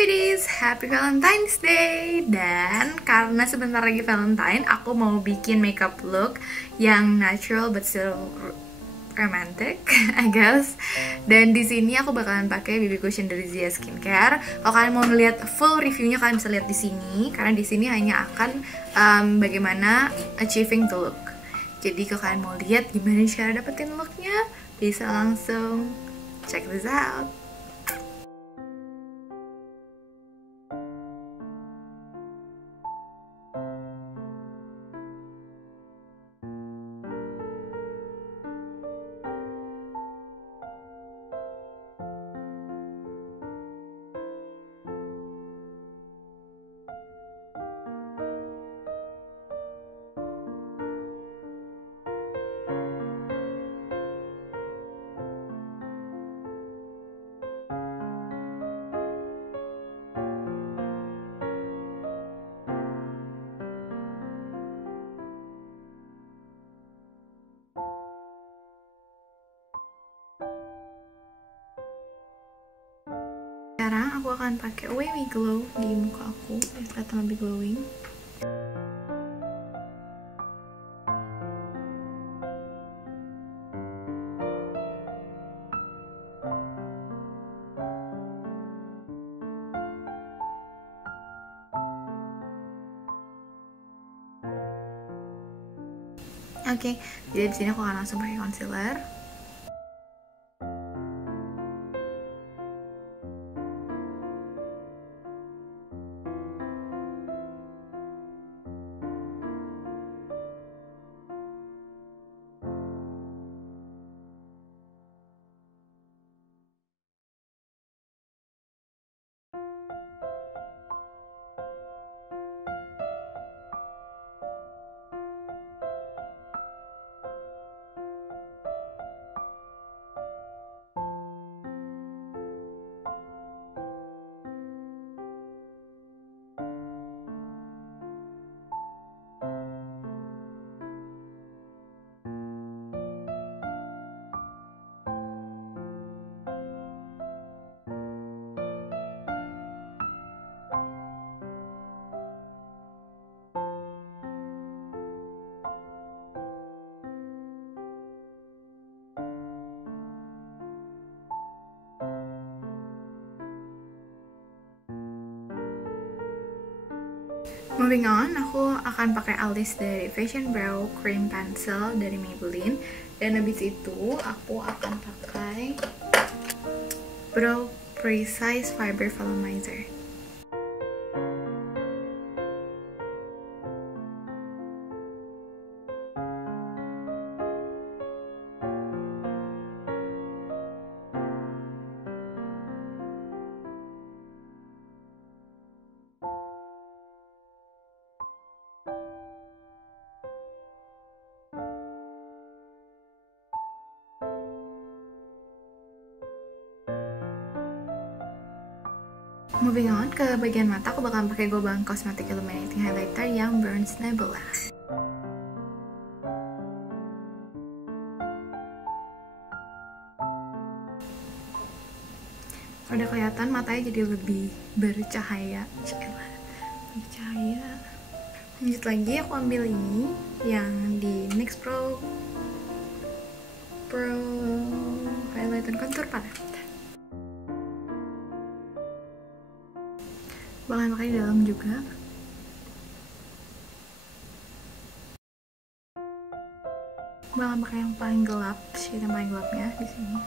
Beauties, Happy Valentine's Day. Dan karena sebentar lagi Valentine, aku mau bikin makeup look yang natural but still romantic, I guess. Dan di sini aku bakalan pakai BB cushion dari Zia Skincare. Kalau kalian mau ngeliat full reviewnya, kalian bisa lihat di sini, karena di sini hanya akan bagaimana achieving the look. Jadi kalau kalian mau lihat gimana cara dapetin looknya, bisa langsung check this out. Sekarang aku akan pakai Away We Glow di muka aku biar kelihatan lebih glowing. Oke, jadi di sini aku akan langsung pakai concealer. Moving on, aku akan pakai alis dari Fashion Brow Cream Pencil dari Maybelline. Dan habis itu aku akan pakai Brow Precise Fiber Volumizer. Moving on ke bagian mata, aku bakal pakai Goban Cosmetic Illuminating Highlighter yang Burns Nebula. Udah kelihatan matanya jadi lebih bercahaya. Bercahaya. Lanjut lagi, aku ambil ini yang di NYX Pro Highlight and Contour Palette. Bakal pakai di dalam juga. Bakal pakai yang paling gelap, shade yang paling gelapnya di sini.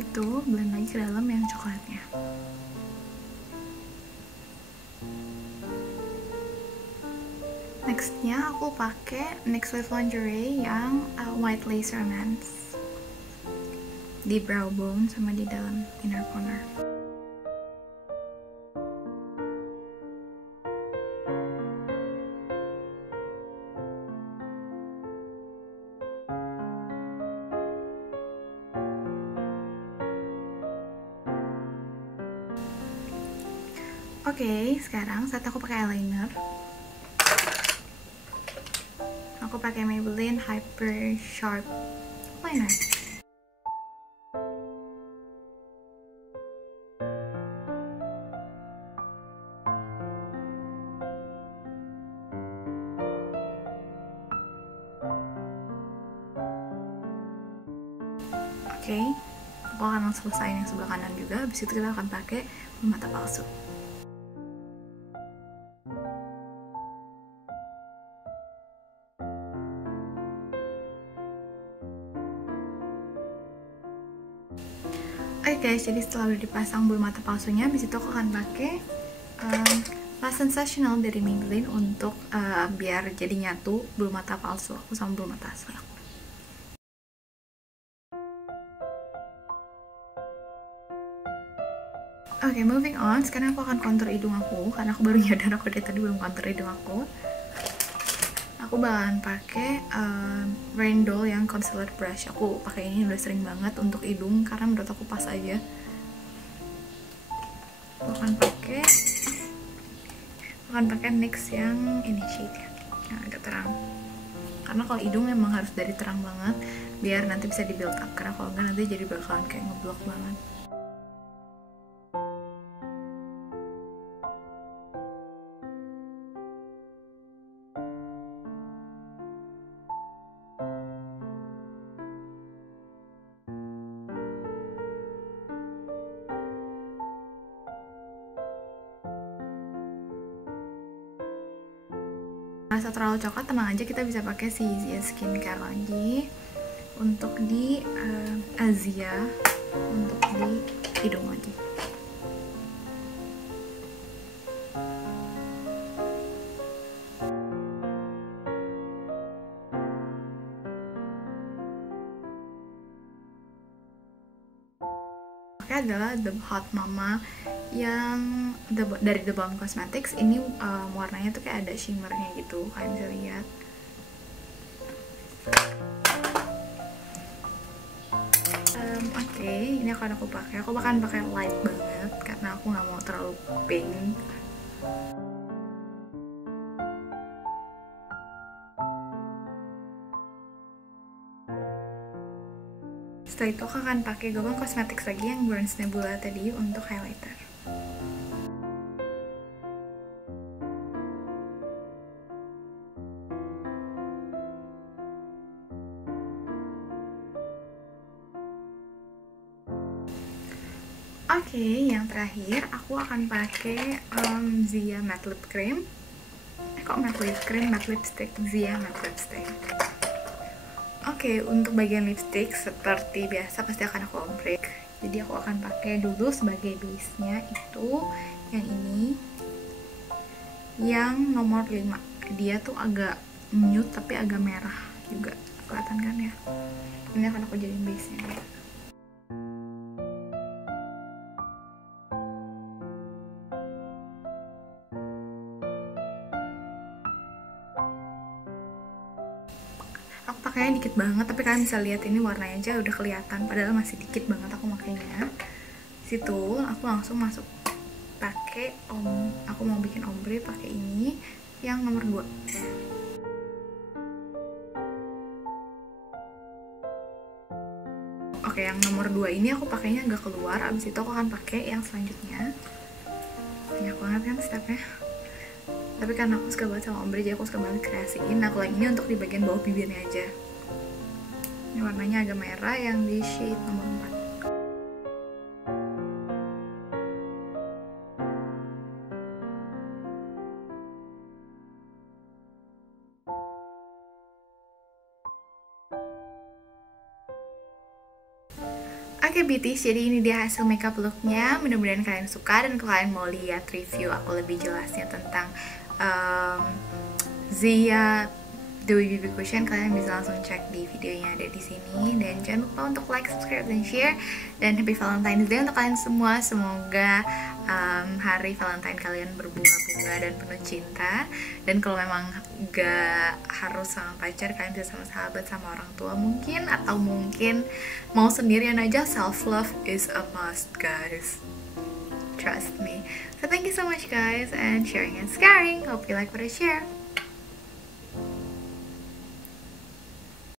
Itu blend lagi ke dalam yang coklatnya. Nextnya aku pakai NYX Lingerie yang White Lace Romance. di brow bone sama di dalam inner corner. Oke, sekarang saat aku pakai eyeliner, aku pakai Maybelline Hyper Sharp Liner. Oke, aku akan langsung selesain yang sebelah kanan juga. Habis itu kita akan pakai mata palsu. Oke guys, jadi setelah udah dipasang bulu mata palsunya, habis itu aku akan pakai Lash Sensational dari Maybelline untuk biar jadi nyatu bulu mata palsu aku sama bulu mata asli aku. Oke, moving on. Sekarang aku akan contour hidung aku, karena aku baru nyadar aku dari tadi belum contour hidung aku. Aku bakalan pakai Rain Doll yang concealer brush. Aku pakai ini udah sering banget untuk hidung karena menurut aku pas aja. Aku akan pakai NYX yang ini shade-nya, yang agak terang. Karena kalau hidung memang harus dari terang banget biar nanti bisa di build up, karena kalau enggak nanti jadi bakalan kayak ngeblok banget. Rasa terlalu coklat, tenang aja, kita bisa pakai si Zia skincare lagi untuk di Asia, untuk di hidung lagi. Oke, adalah The Hot Mama yang dari The Balm Cosmetics. Ini warnanya tuh kayak ada shimmernya gitu, kalian bisa lihat. Oke, ini akan aku pakai. Aku bahkan pakai light banget karena aku nggak mau terlalu pink. Setelah itu aku akan pakai Goban Cosmetics lagi yang Bronze Nebula tadi untuk highlighter. Oke, yang terakhir aku akan pakai Zia Matte Lip Cream. Kok matte lip cream, matte lipstick, Zia Matte Lipstick. Oke, untuk bagian lipstick seperti biasa pasti akan aku ombre. Jadi aku akan pakai dulu sebagai base-nya itu yang ini, yang nomor 5. Dia tuh agak nude tapi agak merah juga, kelihatan kan ya. Ini akan aku jadiin base-nya. Aku pakainya dikit banget, tapi kalian bisa lihat ini warnanya aja udah kelihatan, padahal masih dikit banget aku makainya. Situ aku langsung masuk pakai aku mau bikin ombre pakai ini yang nomor 2. Oke, yang nomor 2 ini aku pakainya agak keluar. Abis itu aku akan pakai yang selanjutnya. Banyak banget kan stepnya. Tapi karena aku suka banget sama ombre, jadi aku suka banget kreasiin. Aku ini untuk di bagian bawah bibirnya aja. Ini warnanya agak merah yang di shade nomor 4. Oke Beauties, jadi ini dia hasil makeup looknya. Mudah-mudahan kalian suka, dan kalau kalian mau lihat review aku lebih jelasnya tentang Zia Dewy BB Cushion, kalian bisa langsung cek di videonya ada di sini. Dan jangan lupa untuk like, subscribe, dan share. Dan happy Valentine's Day untuk kalian semua. Semoga hari Valentine kalian berbunga-bunga dan penuh cinta. Dan kalau memang gak harus sama pacar, kalian bisa sama sahabat, sama orang tua mungkin, atau mungkin mau sendirian aja. Self love is a must, guys. Trust me. So thank you so much, guys, and sharing and scaring. Hope you like what I share.